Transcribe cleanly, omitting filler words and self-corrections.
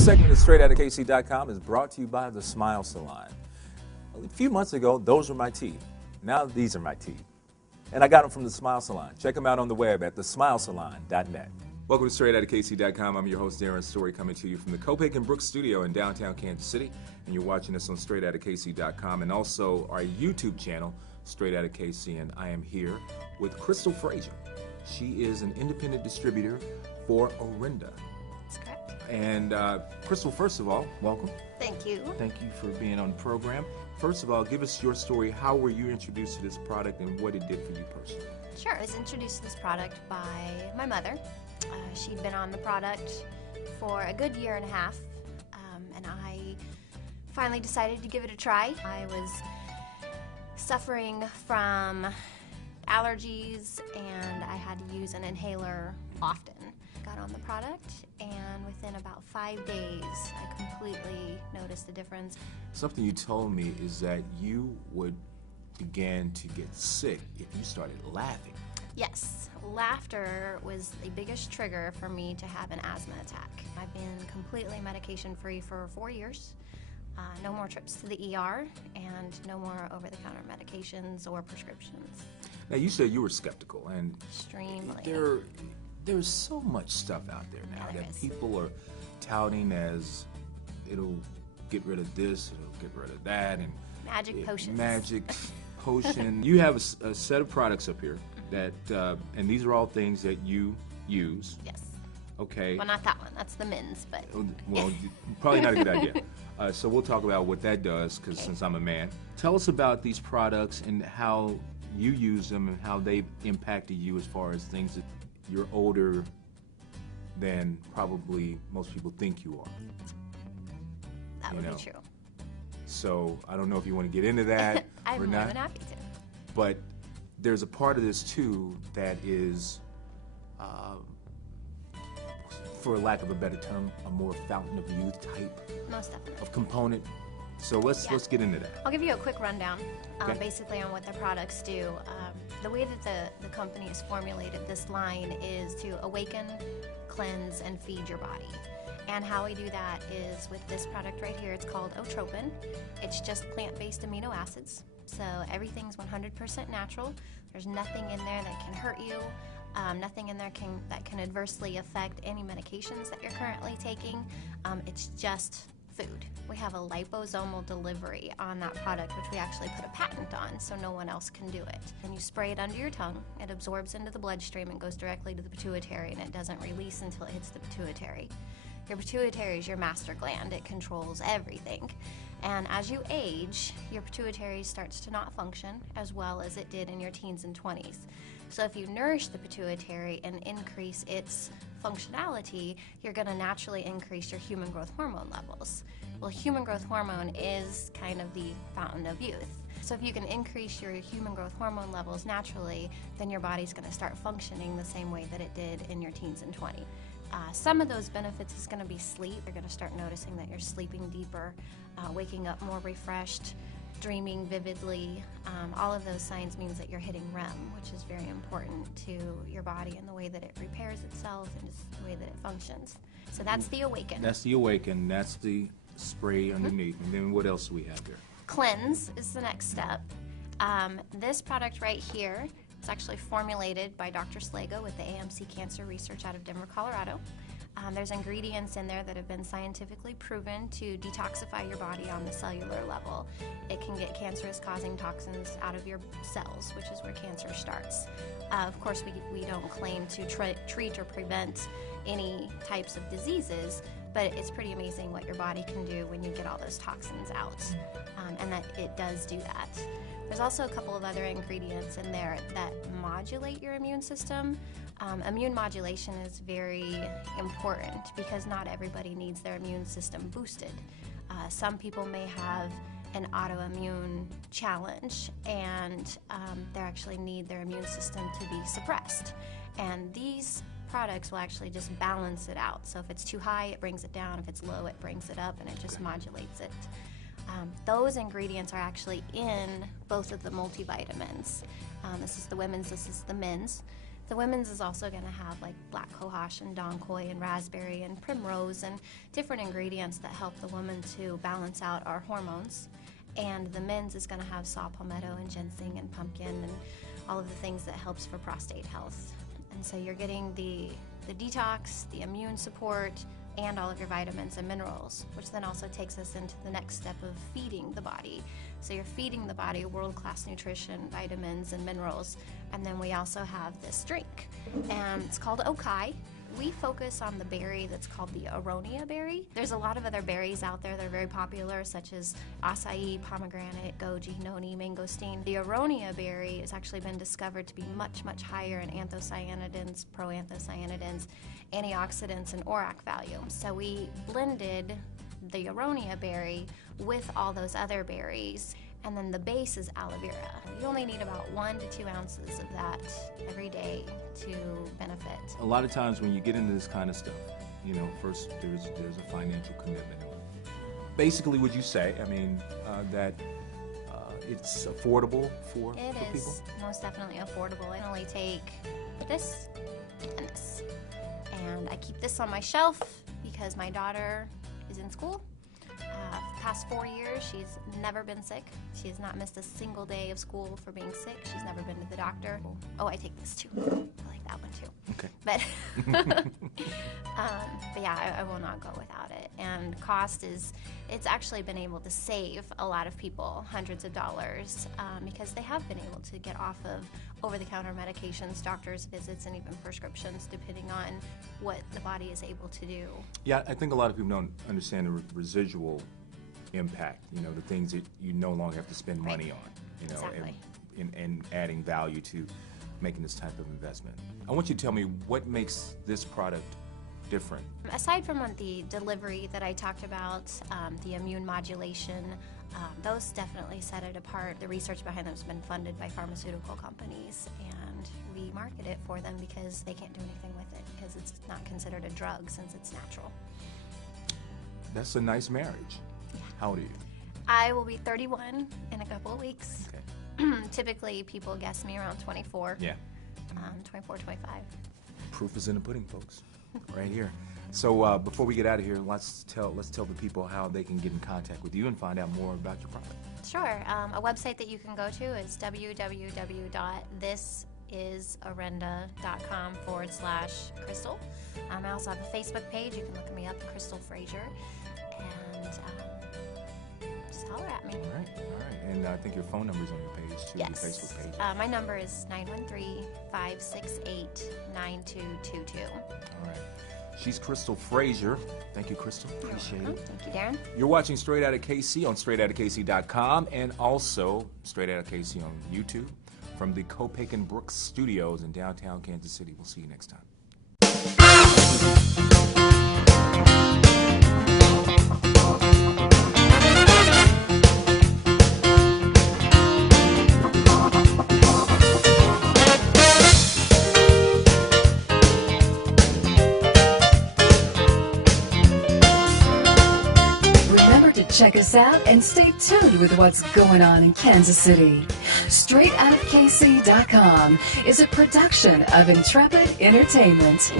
This segment of StraightOutaKC.com is brought to you by the Smile Salon. A few months ago, those were my teeth. Now these are my teeth. And I got them from the Smile Salon. Check them out on the web at thesmilesalon.net. Welcome to StraightOutaKC.com. I'm your host, Darron, coming to you from the Copac and Brooks studio in downtown Kansas City. And you're watching us on StraightOutaKC.com and also our YouTube channel, StraightOutaKC. And I am here with Crystal Frazier. She is an independent distributor for Orenda. That's correct. And Crystal, first of all, welcome. Thank you. Thank you for being on the program. First of all, give us your story. How were you introduced to this product and what it did for you personally? Sure. I was introduced to this product by my mother. She'd been on the product for a good year and a half, and I finally decided to give it a try. I was suffering from allergies, and I had to use an inhaler often. Got on the product, and within about 5 days, I completely noticed the difference. Something you told me is that you would begin to get sick if you started laughing. Yes, laughter was the biggest trigger for me to have an asthma attack. I've been completely medication-free for 4 years. No more trips to the ER, and no more over-the-counter medications or prescriptions. Now, you said you were skeptical, and Extremely. There's so much stuff out there now that people are touting as it'll get rid of this, it'll get rid of that, and Magic potions. Magic potion. You have a set of products up here that, and these are all things that you use. Yes. Okay. Well, not that one. That's the men's, but. Well, probably not a good idea. So we'll talk about what that does, because since I'm a man. Tell us about these products and how you use them and how they've impacted you as far as things that you're older than probably most people think you are. That would be true. So I don't know if you want to get into that I'm or more not. than happy to. But there's a part of this too that is, for lack of a better term, a more fountain of youth type Most definitely. of component. So let's get into that. I'll give you a quick rundown, Okay. basically on what the products do. The way that the company has formulated this line is to awaken, cleanse, and feed your body. And how we do that is with this product right here. It's called Otropin. It's just plant-based amino acids. So everything's 100% natural. There's nothing in there that can hurt you. Nothing in there that can adversely affect any medications that you're currently taking. It's just food. We have a liposomal delivery on that product, which we actually put a patent on, so no one else can do it. And you spray it under your tongue, it absorbs into the bloodstream and goes directly to the pituitary, and it doesn't release until it hits the pituitary. Your pituitary is your master gland. It controls everything. And as you age, your pituitary starts to not function as well as it did in your teens and 20s. So if you nourish the pituitary and increase its functionality, you're going to naturally increase your human growth hormone levels. Well, human growth hormone is kind of the fountain of youth. So if you can increase your human growth hormone levels naturally, then your body's going to start functioning the same way that it did in your teens and 20s. Some of those benefits is going to be sleep. You're going to start noticing that you're sleeping deeper, waking up more refreshed, dreaming vividly. All of those signs means that you're hitting REM, which is very important to your body and the way that it repairs itself and just the way that it functions. So that's the Awaken. That's the Awaken. That's the spray underneath. And then what else do we have there? Cleanse is the next step. This product right here is actually formulated by Dr. Slago with the AMC Cancer Research out of Denver, Colorado. There's ingredients in there that have been scientifically proven to detoxify your body on the cellular level. It can get cancerous causing toxins out of your cells, which is where cancer starts. Of course, we don't claim to treat or prevent any types of diseases, but it's pretty amazing what your body can do when you get all those toxins out, and that it does do that. There's also a couple of other ingredients in there that modulate your immune system. Immune modulation is very important because not everybody needs their immune system boosted. Some people may have an autoimmune challenge and they actually need their immune system to be suppressed. And these products will actually just balance it out. So if it's too high, it brings it down. If it's low, it brings it up, and it just modulates it. Those ingredients are actually in both of the multivitamins. This is the women's, this is the men's. The women's is also going to have like black cohosh and donkoy and raspberry and primrose and different ingredients that help the woman to balance out our hormones. And the men's is going to have saw palmetto and ginseng and pumpkin and all of the things that helps for prostate health. And so you're getting the detox, the immune support, and all of your vitamins and minerals, which then also takes us into the next step of feeding the body. So you're feeding the body world-class nutrition, vitamins, and minerals. And then we also have this drink, and it's called Okai. We focus on the berry that's called the Aronia berry. There's a lot of other berries out there that are very popular, such as acai, pomegranate, goji, noni, mangosteen. The Aronia berry has actually been discovered to be much, much higher in anthocyanidins, proanthocyanidins, antioxidants, and ORAC value. So we blended the Aronia berry with all those other berries, and then the base is aloe vera. You only need about 1 to 2 ounces of that every day to benefit. A lot of times when you get into this kind of stuff, you know, first there's a financial commitment. Basically, would you say, I mean, that it's affordable for people? It is most definitely affordable. I only take this and this. And I keep this on my shelf because my daughter is in school. Past 4 years, she's never been sick. She has not missed a single day of school for being sick. She's never been to the doctor. Oh, I take this too. I like that one too. Okay. But yeah, I will not go without it. And cost is, it's actually been able to save a lot of people hundreds of dollars because they have been able to get off of over-the-counter medications, doctor's visits, and even prescriptions, depending on what the body is able to do. Yeah, I think a lot of people don't understand the residual impact, you know, the things that you no longer have to spend money on, you know, Exactly. and adding value to making this type of investment. I want you to tell me what makes this product different. Aside from the delivery that I talked about, the immune modulation, those definitely set it apart. The research behind them has been funded by pharmaceutical companies, and we market it for them because they can't do anything with it because it's not considered a drug since it's natural. That's a nice marriage. How old are you? I will be 31 in a couple of weeks. Okay. Typically, people guess me around 24. Yeah. 24, 25. Proof is in the pudding, folks. Right here. So before we get out of here, let's tell the people how they can get in contact with you and find out more about your product. Sure. A website that you can go to is www.thisisorenda.com/Crystal. I also have a Facebook page. You can look me up, Crystal Frazier, and just holler at me. All right. And I think your phone number is on your page too, Yes. your Facebook page. My number is 913-568-9222. All right. She's Crystal Frazier. Thank you, Crystal. Appreciate it. Thank you, Darren. You're watching Straight Outta KC on straightoutofkc.com and also Straight Outta KC on YouTube from the Copaken Brooks Studios in downtown Kansas City. We'll see you next time. Check us out and stay tuned with what's going on in Kansas City. StraightOutofKC.com is a production of Intrepid Entertainment.